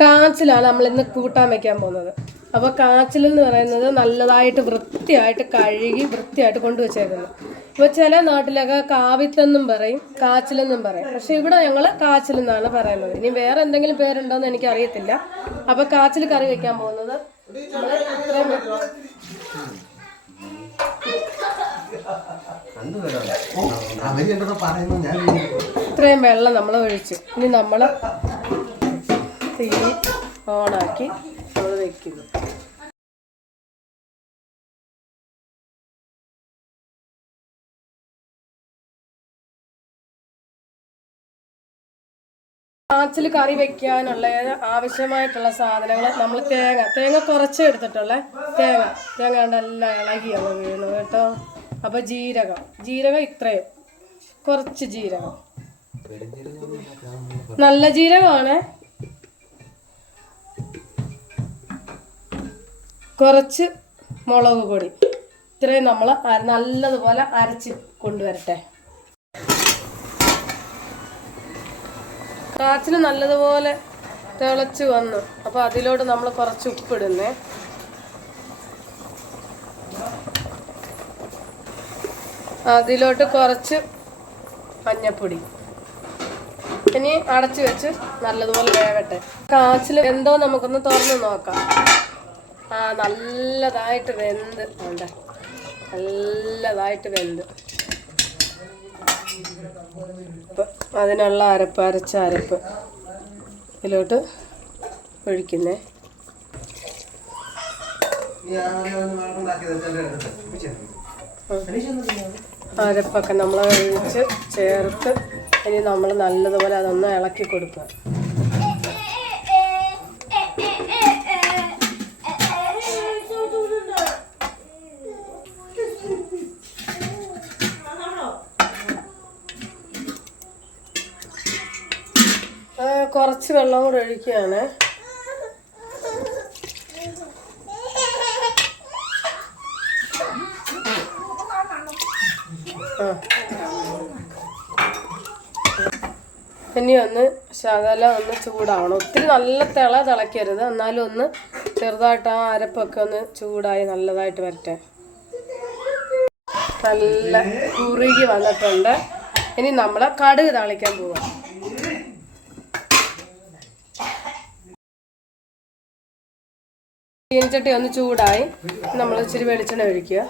കാച്ചിലാണ് നമ്മളിന്ന് കൂട്ടാൻ വയ്ക്കാൻ പോകുന്നത്. അപ്പോൾ കാച്ചിലെന്ന് പറയുന്നത് നല്ലതായിട്ട് വൃത്തിയായിട്ട് കഴുകി വൃത്തിയായിട്ട് കൊണ്ടുവച്ചേക്കുന്നത്. ഇപ്പോൾ ചില നാട്ടിലൊക്കെ കാവിത്തെന്നും പറയും, കാച്ചിലെന്നും പറയും. പക്ഷെ ഇവിടെ ഞങ്ങൾ കാച്ചിലെന്നാണ് പറയുന്നത്. ഇനി വേറെ എന്തെങ്കിലും പേരുണ്ടോയെന്ന് എനിക്കറിയത്തില്ല. അപ്പോൾ കാച്ചിൽ കറി വയ്ക്കാൻ പോകുന്നത് ഇത്രയും വെള്ളം നമ്മൾ ഒഴിച്ച് ഇനി നമ്മൾ തീ ഓണാക്കി നമ്മൾ വെക്കുന്നു. കാച്ചിൽ കറി വെക്കാനുള്ള ആവശ്യമായിട്ടുള്ള സാധനങ്ങൾ നമ്മൾ തേങ്ങ കുറച്ച് എടുത്തിട്ടുള്ള തേങ്ങ എല്ലാം ഇളകിയാണ് വീണു കേട്ടോ. അപ്പോൾ ജീരകം ഇത്രയും കുറച്ച് ജീരകം, നല്ല ജീരകമാണ്. കുറച്ച് മുളക് പൊടി, ഇത്രയും നമ്മൾ നല്ലതുപോലെ അരച്ച് കൊണ്ടുവരട്ടെ. കാച്ചിൽ നല്ലതുപോലെ തിളച്ച് വന്നു. അപ്പോൾ അതിലോട്ട് നമ്മൾ കുറച്ച് ഉപ്പിടുന്നേ. അതിലോട്ട് കുറച്ച് മഞ്ഞപ്പൊടി. ഇനി അടച്ചു വെച്ച് നല്ലതുപോലെ വേവട്ടെ. കാച്ചിൽ എന്തോ നമുക്കൊന്ന് തുറന്ന് നോക്കാം. നല്ലതായിട്ട് വെന്ത് ഉണ്ട്, നല്ലതായിട്ട് വെന്ത്. അതിനുള്ള അരച്ച അരപ്പ് ഇതിലോട്ട് ഒഴിക്കുന്നേ. അരപ്പൊക്കെ നമ്മൾ ഒഴിച്ച് ചേർത്ത് ഇനി നമ്മൾ നല്ലതുപോലെ അതൊന്ന് ഇളക്കി കൊടുക്കുക. കുറച്ച് വെള്ളം കൂടെ ഒഴിക്കുകയാണ്. ഇനി ഒന്ന് ശകലം ഒന്ന് ചൂടാവണം. ഒത്തിരി നല്ല തിളയ്ക്കരുത്, എന്നാലും ഒന്ന് ചെറുതായിട്ട് ആ അരപ്പൊക്കെ ഒന്ന് ചൂടായി നല്ലതായിട്ട് വരട്ടെ. നല്ല കുറുകി വന്നിട്ടുണ്ട്. ഇനി നമ്മൾ കടുക് താളിക്കാൻ പോവാം. ചീനച്ചട്ടി ഒന്ന് ചൂടായി നമ്മൾ ഇച്ചിരി വെളിച്ചെണ്ണ ഒഴിക്കുക.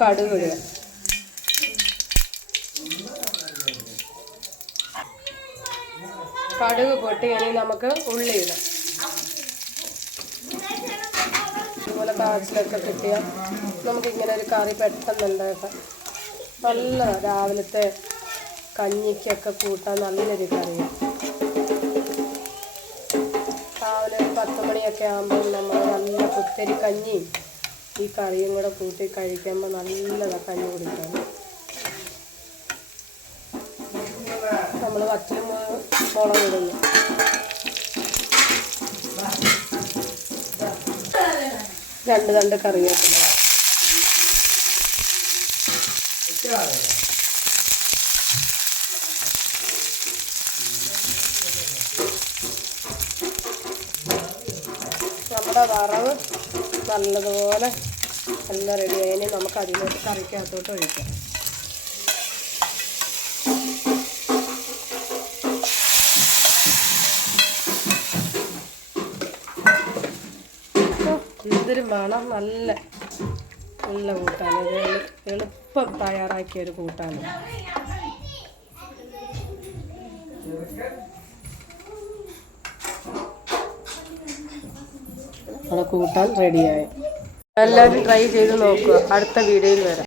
കടുക് ഇടുക. കടുക് പൊട്ടി ഇനി നമുക്ക് ഉള്ളി ഇടാം. അതുപോലെ കാച്ചിലൊക്കെ കിട്ടിയാൽ നമുക്കിങ്ങനെ ഒരു കറി പെട്ടെന്ന് ഉണ്ടാക്കാം. നല്ലതാണ്, രാവിലത്തെ കഞ്ഞിക്കൊക്കെ കൂട്ടാൻ നല്ലൊരു കറിയാണ്. രാവിലെ 10 മണിയൊക്കെ ആകുമ്പോൾ നമ്മൾ നല്ല കുത്തരി കഞ്ഞിയും ഈ കറിയും കൂടെ കൂട്ടി കഴിക്കുമ്പോൾ നല്ലതാണ് കഞ്ഞി കുടിക്കാൻ. നമ്മൾ വറ്റലും മുളക് ഇടുന്നു. രണ്ട് കറിവേപ്പില. നമ്മുടെ വറവ് നല്ലതുപോലെ എല്ലാം റെഡിയായി. ഇനി നമുക്ക് അതിലോട്ട് കറിക്കകത്തോട്ട് ഒഴിക്കാം. എന്തൊരു മണം! നല്ല കൂട്ടാണ്. എളുപ്പം തയ്യാറാക്കിയൊരു കൂട്ടാണ്. നമ്മുടെ കൂട്ടാൻ റെഡിയായി. എല്ലാവരും ട്രൈ ചെയ്ത് നോക്കുക. അടുത്ത വീഡിയോയിൽ വരാം.